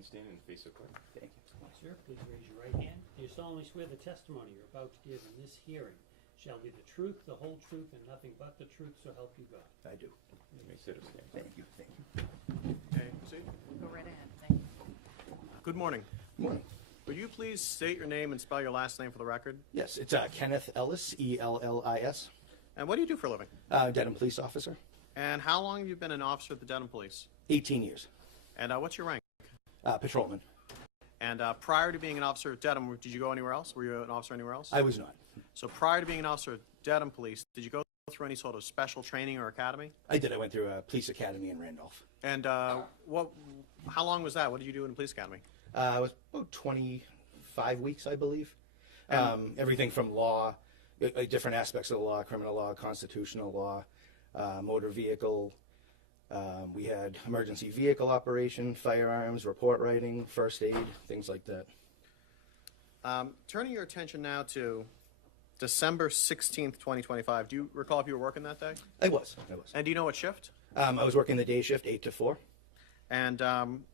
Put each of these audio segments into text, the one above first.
remain standing and face the court. Thank you. Sir, please raise your right hand. Do you solemnly swear the testimony you're about to give in this hearing shall be the truth, the whole truth, and nothing but the truth, so help you God? I do. You may sit or stand. Thank you. Thank you. Okay, proceed. Go right ahead. Thank you. Good morning. Morning. Would you please state your name and spell your last name for the record? Yes, it's Kenneth Ellis, Ellis. And what do you do for a living? Dedham police officer. And how long have you been an officer at the Dedham Police? 18 years. And what's your rank? Patrolman. And prior to being an officer at Dedham, did you go anywhere else? Were you an officer anywhere else? I was not. So prior to being an officer at Dedham Police, did you go through any sort of special training or academy? I did. I went through a police academy in Randolph. And how long was that? What did you do in the police academy? It was about 25 weeks, I believe. Everything from law, different aspects of the law, criminal law, constitutional law, motor vehicle. We had emergency vehicle operation, firearms, report writing, first aid, things like that. Turning your attention now to December 16th, 2025, do you recall if you were working that day? I was. And do you know what shift? I was working the day shift, 8 to 4. And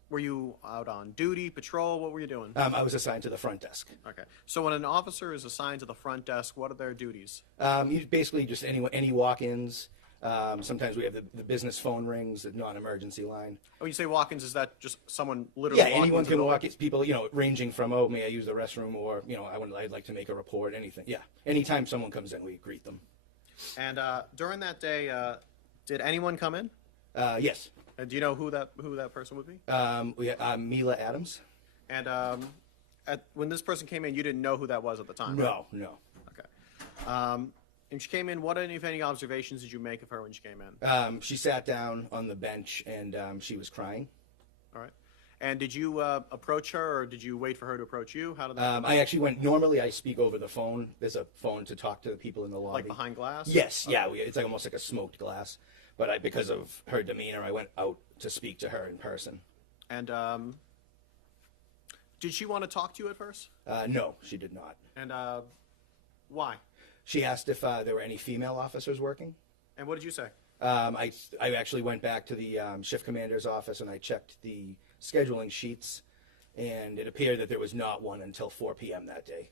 were you out on duty, patrol? What were you doing? I was assigned to the front desk. Okay. So when an officer is assigned to the front desk, what are their duties? Basically just any walk-ins. Sometimes we have the business phone rings, the non-emergency line. When you say walk-ins, is that just someone literally Yeah, walking anyone into can the walk. building? It's people, ranging from, oh, may I use the restroom, or, I'd like to make a report, anything. Yeah, anytime someone comes in, we greet them. And during that day, did anyone come in? Yes. And do you know who that person would be? We had Mila Adams. And when this person came in, you didn't know who that was at the time, right? No. Okay. And she came in. What, if any, observations did you make of her when she came in? She sat down on the bench, and she was crying. All right. And did you approach her, or did you wait for her to approach you? How did that? I actually went. Normally, I speak over the phone. There's a phone to talk to the people in the lobby. Like behind glass? Yes. Yeah. It's like almost like a smoked glass. But because of her demeanor, I went out to speak to her in person. And did she want to talk to you at first? No, she did not. And why? She asked if there were any female officers working. And what did you say? I actually went back to the shift commander's office and I checked the scheduling sheets, and it appeared that there was not one until 4 p.m. that day.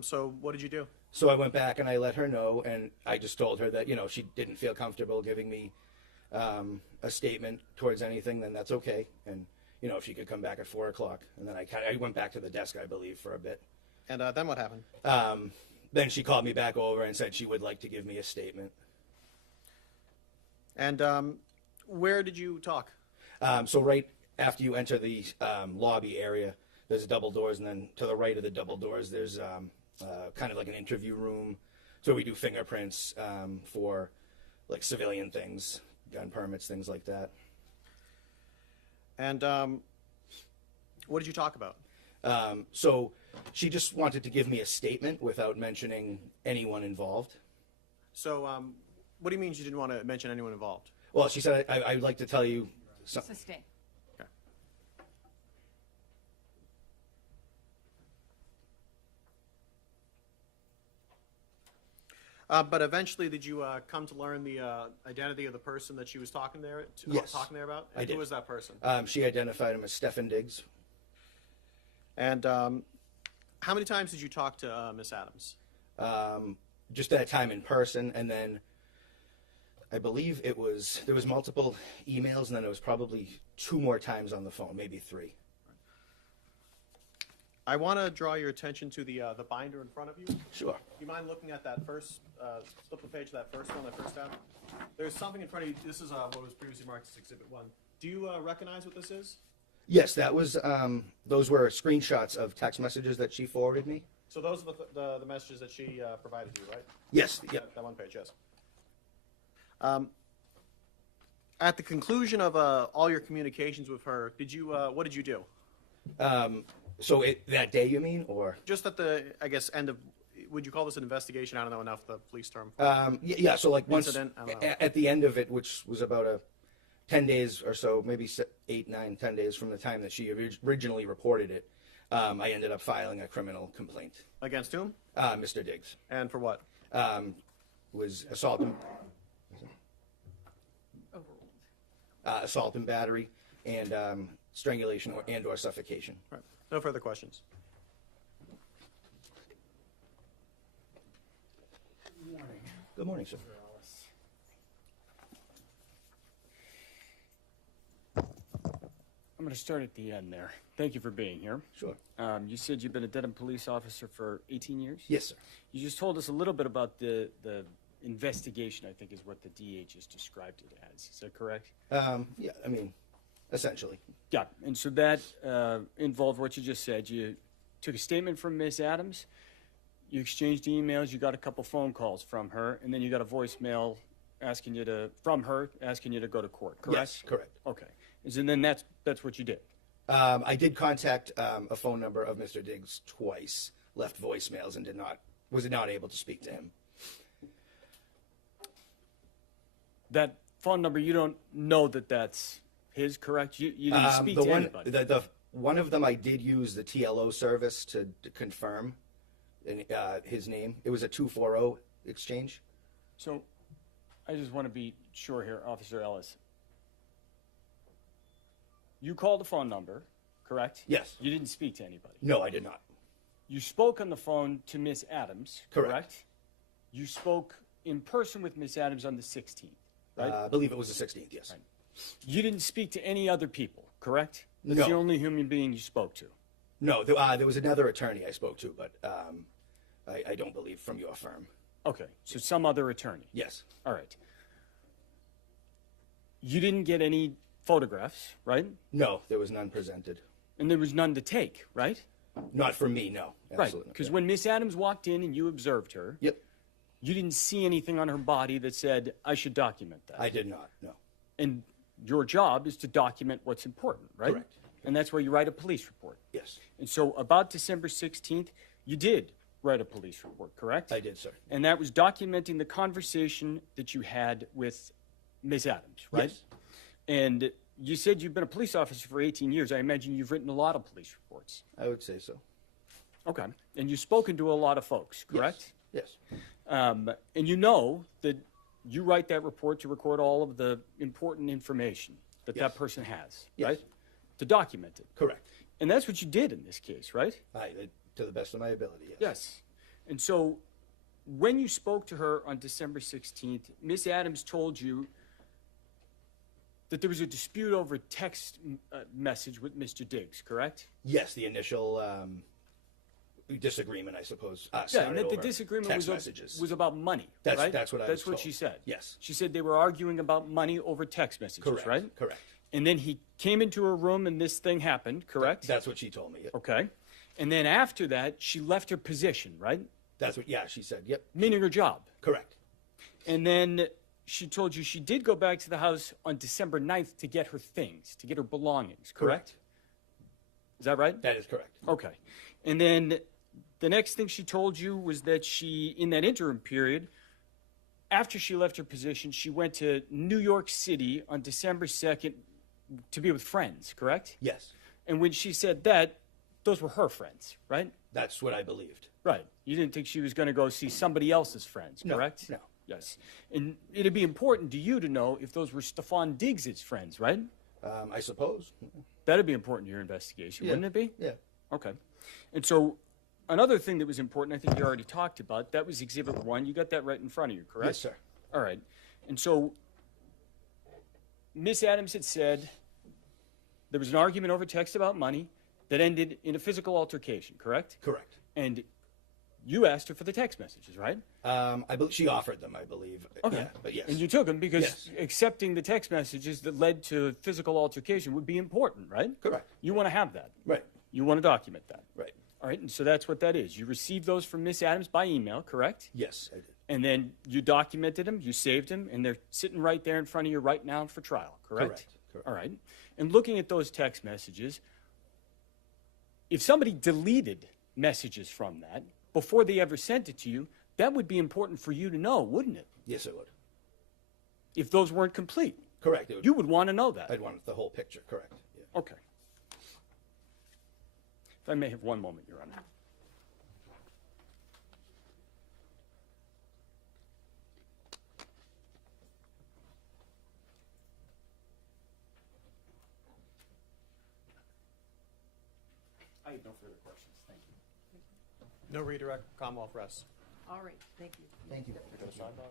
So what did you do? So I went back and I let her know, and I just told her that, she didn't feel comfortable giving me a statement towards anything, then that's okay. And, if she could come back at 4 o'clock. And then I went back to the desk, I believe, for a bit. And then what happened? Then she called me back over and said she would like to give me a statement. And where did you talk? So right after you enter the lobby area, there's double doors, and then to the right of the double doors, there's kind of like an interview room. So we do fingerprints for like civilian things, gun permits, things like that. And what did you talk about? So she just wanted to give me a statement without mentioning anyone involved. So what do you mean she didn't want to mention anyone involved? Well, she said, I'd like to tell you something. Sustain. Okay. But eventually, did you come to learn the identity of the person that she was talking there Yes, about? I And did. who was that person? She identified him as Stefon Diggs. And how many times did you talk to Miss Adams? Just that time in person, and then I believe there was multiple emails, and then it was probably 2 more times on the phone, maybe 3. I want to draw your attention to the binder in front of you. Do Sure. you mind looking at that first, flip the page to that first one, that first tab? There's something in front of you. This is what was previously marked as Exhibit 1. Do you recognize what this is? Yes, that was. Those were screenshots of text messages that she forwarded me. So those are the messages that she provided you, right? Yes. Yep. That one page, yes. At the conclusion of all your communications with her, what did you do? So that day, you mean, or? Just at the, I guess, end of, would you call this an investigation? I don't know enough the police term. Yeah. So like once Incident? I don't know. at the end of it, which was about 10 days or so, maybe 8, 9, 10 days from the time that she originally reported it, I ended up filing a criminal complaint. Against whom? Mr. Diggs. And for what? Was assault and Overruled. assault and battery, and strangulation or suffocation. All right. No further questions. Good morning, sir. I'm going to start at the end there. Thank you for being here. Sure. You said you've been a Dedham police officer for 18 years? Yes, sir. You just told us a little bit about the investigation, I think is what the DA just described it as. Is that correct? Yeah, I mean, essentially. Yeah, and so that involved what you just said. You took a statement from Miss Adams, you exchanged emails, you got a couple phone calls from her, and then you got a voicemail from her asking you to go to court, correct? Yes, correct. Okay. And then that's what you did. I did contact a phone number of Mr. Diggs twice, left voicemails, and was not able to speak to him. That phone number, you don't know that that's his, correct? You didn't speak to anybody. One of them I did use the TLO service to confirm his name. It was a 240 exchange. So I just want to be sure here, Officer Ellis. You called the phone number, correct? Yes. You didn't speak to anybody. No, I did not. You spoke on the phone to Miss Adams, Correct. You spoke in person with Miss Adams on the 16th, right? I believe it was the 16th, yes. Right. You didn't speak to any other people, correct? That's No. the only human being you spoke to. No, there was another attorney I spoke to, but I don't believe from your firm. Okay, so some other attorney. Yes. All right. You didn't get any photographs, right? No, there was none presented. And there was none to take, right? Not for me, no. Right, Absolutely. because yeah. when Miss Adams walked in and you observed her, Yep, you didn't see anything on her body that said, I should document that. I did not, no. And your job is to document what's important, right? Correct. And that's where you write a police report. Yes, And so about December 16th, you did write a police report, correct? I did, sir. And that was documenting the conversation that you had with Ms. Adams, right? Yes. And you said you've been a police officer for 18 years. I imagine you've written a lot of police reports. I would say so. Okay. And you've spoken to a lot of folks, correct? Yes. And you know that you write that report to record all of the important information that Yes. that person has, Yes. right? To document it. Correct. And that's what you did in this case, right? To the best of my ability, yes. Yes. And so when you spoke to her on December 16th, Miss Adams told you that there was a dispute over text message with Mr. Diggs, correct? Yes, the initial disagreement, I suppose. Yeah, and started that the over disagreement text was, messages. was about money, That's- right? that's what I That's was what told. she said. Yes. She said they were arguing about money over text messages, Correct. right? Correct. And then he came into her room and this thing happened, correct? That's what she told me. Yep. Okay. And then after that, she left her position, right? That's what. Yeah, she said. Yep. Meaning her job. Correct. And then she told you she did go back to the house on December 9th to get her things, to get her belongings, correct? Is that right? That is correct. Okay. And then the next thing she told you was that she, in that interim period, after she left her position, she went to New York City on December 2nd to be with friends, correct? Yes. And when she said that, those were her friends, right? That's what I believed. Right. You didn't think she was going to go see somebody else's friends, No, correct? no. Yes. And it'd be important to you to know if those were Stefon Diggs' friends, right? I suppose. That'd be important to your investigation, Yeah. wouldn't it be? Yeah. Okay. And so another thing that was important, I think you already talked about, that was Exhibit 1. You got that right in front of you, correct? Yes, sir. All right. And so Miss Adams had said there was an argument over text about money that ended in a physical altercation, correct? Correct. And you asked her for the text messages, right? I believe she offered them. I believe. Okay. Yeah, but yes. And you took them because Yes. accepting the text messages that led to physical altercation would be important, right? Correct. You want to have that. Right. You want to document that. Right. All right, and so that's what that is. You received those from Miss Adams by email, correct? Yes, I did. And then you documented them, you saved them, and they're sitting right there in front of you right now for trial, correct? Correct. All right. And looking at those text messages, if somebody deleted messages from that before they ever sent it to you, that would be important for you to know, wouldn't it? Yes, it would. If those weren't complete. Correct. It would, You would want to know that. I'd want the whole picture. Correct. Yeah. Okay. If I may have one moment, Your Honor. I have no further questions. Thank you. No redirect, Commonwealth rests. All right, thank you. Thank you. Go to sidebar.